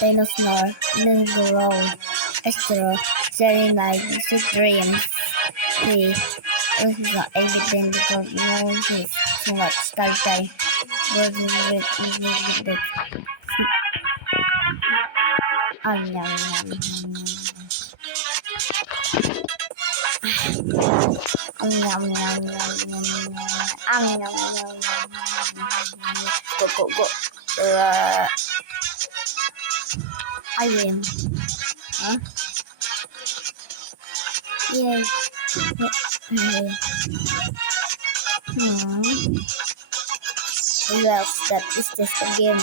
dinosaur, Ningro, Astro, sharing like sweet dreams. He is not evident because no his too much sky. What is it? Go. I win. Huh? Yay. Well, that is just a game.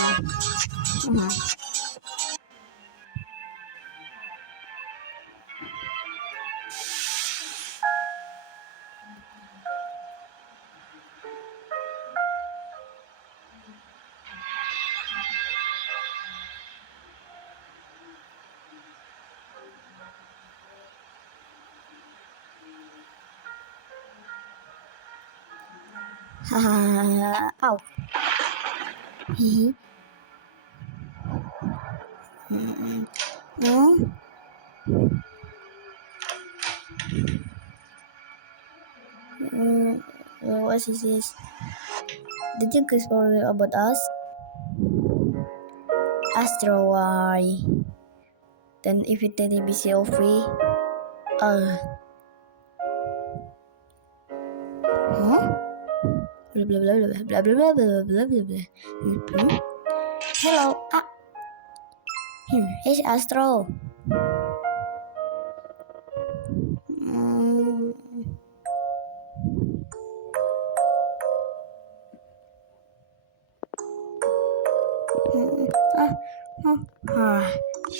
Ow. No? What is this? Did you guys worry about us? Astro, why? Then if you tell ABC or free, huh? Blah blah blah blah blah blah blah blah blah blah. Hello, it's Astro.